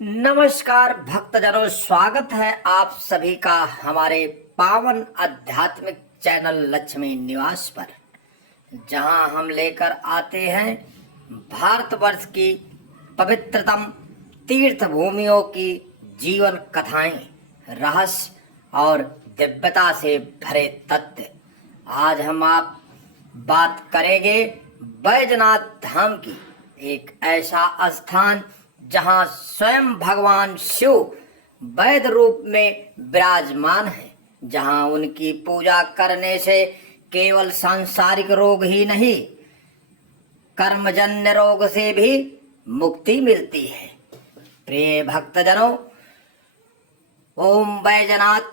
नमस्कार भक्तजनों, स्वागत है आप सभी का हमारे पावन आध्यात्मिक चैनल लक्ष्मी निवास पर, जहां हम लेकर आते हैं भारतवर्ष की पवित्रतम तीर्थ भूमियों की जीवन कथाएं, रहस्य और दिव्यता से भरे तथ्य। आज हम आप बात करेंगे बैजनाथ धाम की, एक ऐसा स्थान जहां स्वयं भगवान शिव वैद रूप में विराजमान है, जहां उनकी पूजा करने से केवल सांसारिक रोग ही नहीं, कर्मजन्य रोग से भी मुक्ति मिलती है। प्रिय भक्तजनों, ओम बैजनाथ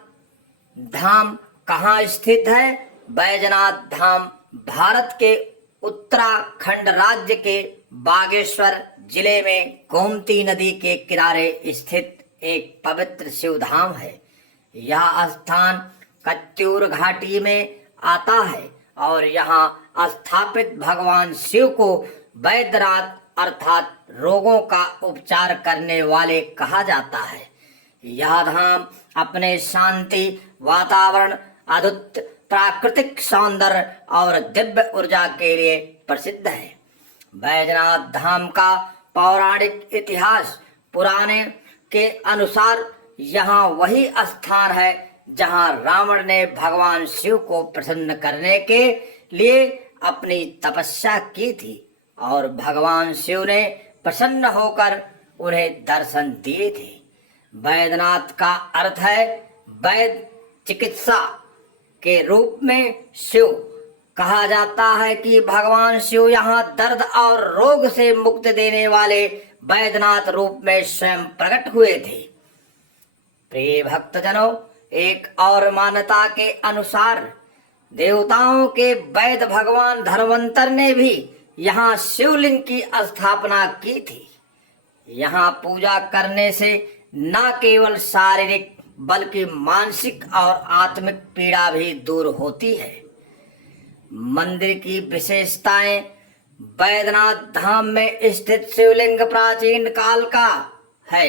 धाम कहाँ स्थित है? बैजनाथ धाम भारत के उत्तराखंड राज्य के बागेश्वर जिले में गोमती नदी के किनारे स्थित एक पवित्र शिव धाम है। यह स्थान कत्यूर घाटी में आता है और यहाँ स्थापित भगवान शिव को वैद्यनाथ अर्थात रोगों का उपचार करने वाले कहा जाता है। यह धाम अपने शांति वातावरण, अद्भुत प्राकृतिक सौंदर्य और दिव्य ऊर्जा के लिए प्रसिद्ध है। बैजनाथ धाम का पौराणिक इतिहास पुराने के अनुसार यहाँ वही स्थान है जहाँ रावण ने भगवान शिव को प्रसन्न करने के लिए अपनी तपस्या की थी और भगवान शिव ने प्रसन्न होकर उन्हें दर्शन दिए थे। बैजनाथ का अर्थ है वैद्य, चिकित्सा के रूप में शिव। कहा जाता है कि भगवान शिव यहाँ दर्द और रोग से मुक्ति देने वाले बैजनाथ रूप में स्वयं प्रकट हुए थे। प्रिय भक्तजनों, एक और मान्यता के अनुसार देवताओं के वैद्य भगवान धन्वंतर ने भी यहाँ शिवलिंग की स्थापना की थी। यहाँ पूजा करने से न केवल शारीरिक बल्कि मानसिक और आत्मिक पीड़ा भी दूर होती है। मंदिर की विशेषताएं: बैजनाथ धाम में स्थित शिवलिंग प्राचीन काल का है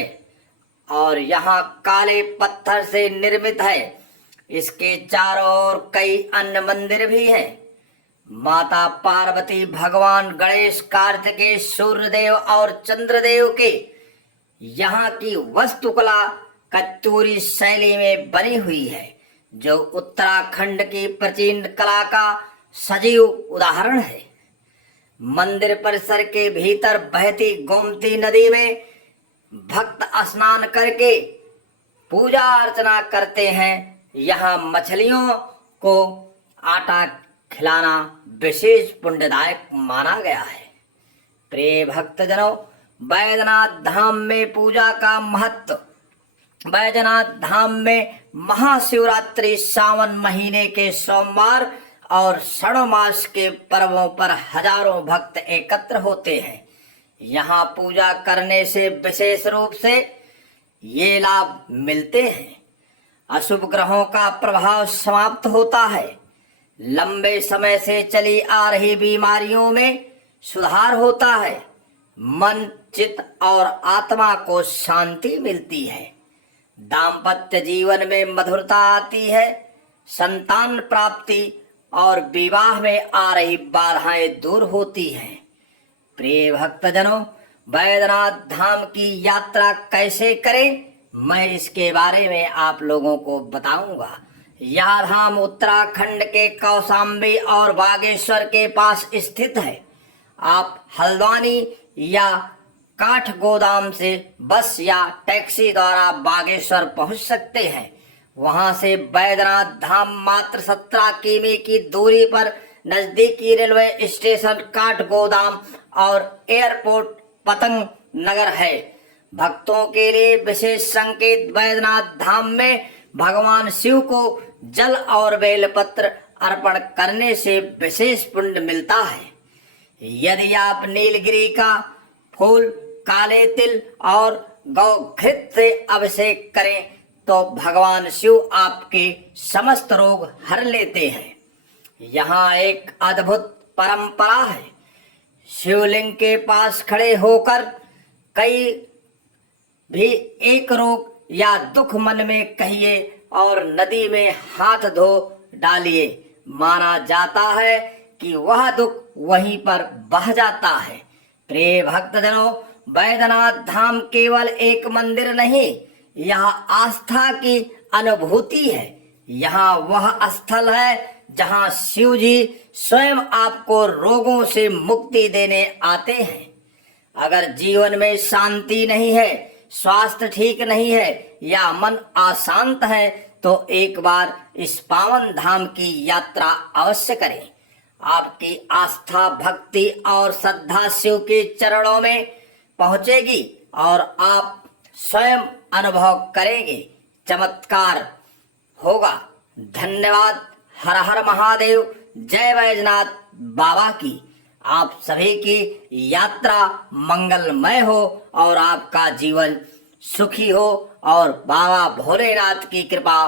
और यहाँ काले पत्थर से निर्मित है। इसके चारों ओर कई अन्य मंदिर भी हैं। माता पार्वती, भगवान गणेश, कार्तिकेय, सूर्यदेव और चंद्रदेव के यहाँ की वास्तुकला कत्यूरी शैली में बनी हुई है, जो उत्तराखंड की प्राचीन कला का सजीव उदाहरण है। मंदिर परिसर के भीतर बहती गोमती नदी में भक्त स्नान करके पूजा अर्चना करते हैं। यहाँ मछलियों को आटा खिलाना विशेष पुण्यदायक माना गया है। प्रिय भक्तजनों, बैजनाथ धाम में पूजा का महत्व। बैजनाथ धाम में महाशिवरात्रि, सावन महीने के सोमवार और श्रावण मास के पर्वों पर हजारों भक्त एकत्र होते हैं। यहाँ पूजा करने से विशेष रूप से ये लाभ मिलते हैं: अशुभ ग्रहों का प्रभाव समाप्त होता है, लंबे समय से चली आ रही बीमारियों में सुधार होता है, मन, चित्त और आत्मा को शांति मिलती है, दाम्पत्य जीवन में मधुरता आती है, संतान प्राप्ति और विवाह में आ रही बाधाएं दूर होती हैं। प्रिय भक्तजनों, बैजनाथ धाम की यात्रा कैसे करें, मैं इसके बारे में आप लोगों को बताऊंगा। यह धाम उत्तराखंड के कौशाम्बी और बागेश्वर के पास स्थित है। आप हल्द्वानी या काठगोदाम से बस या टैक्सी द्वारा बागेश्वर पहुंच सकते हैं। वहां से बैजनाथ धाम मात्र 17 किमी की दूरी पर नजदीकी रेलवे स्टेशन काठगोदाम और एयरपोर्ट पतंग नगर है। भक्तों के लिए विशेष संकेत: बैजनाथ धाम में भगवान शिव को जल और बेलपत्र अर्पण करने से विशेष पुण्य मिलता है। यदि आप नीलगिरी का फूल, काले तिल और गौघृत से अभिषेक करें तो भगवान शिव आपके समस्त रोग हर लेते हैं। यहाँ एक अद्भुत परंपरा है। शिवलिंग के पास खड़े होकर कई भी एक रोग या दुख मन में कहिए और नदी में हाथ धो डालिए, माना जाता है कि वह दुख वहीं पर बह जाता है। प्रिय भक्तजनों, बैद्यनाथ धाम केवल एक मंदिर नहीं, यह आस्था की अनुभूति है। यहाँ वह स्थल है जहाँ शिव जी स्वयं आपको रोगों से मुक्ति देने आते हैं। अगर जीवन में शांति नहीं है, स्वास्थ्य ठीक नहीं है या मन अशांत है, तो एक बार इस पावन धाम की यात्रा अवश्य करें। आपकी आस्था, भक्ति और श्रद्धा शिव के चरणों में पहुंचेगी और आप स्वयं अनुभव करेंगे, चमत्कार होगा। धन्यवाद। हर हर महादेव। जय बैजनाथ बाबा की। आप सभी की यात्रा मंगलमय हो और आपका जीवन सुखी हो और बाबा भोलेनाथ की कृपा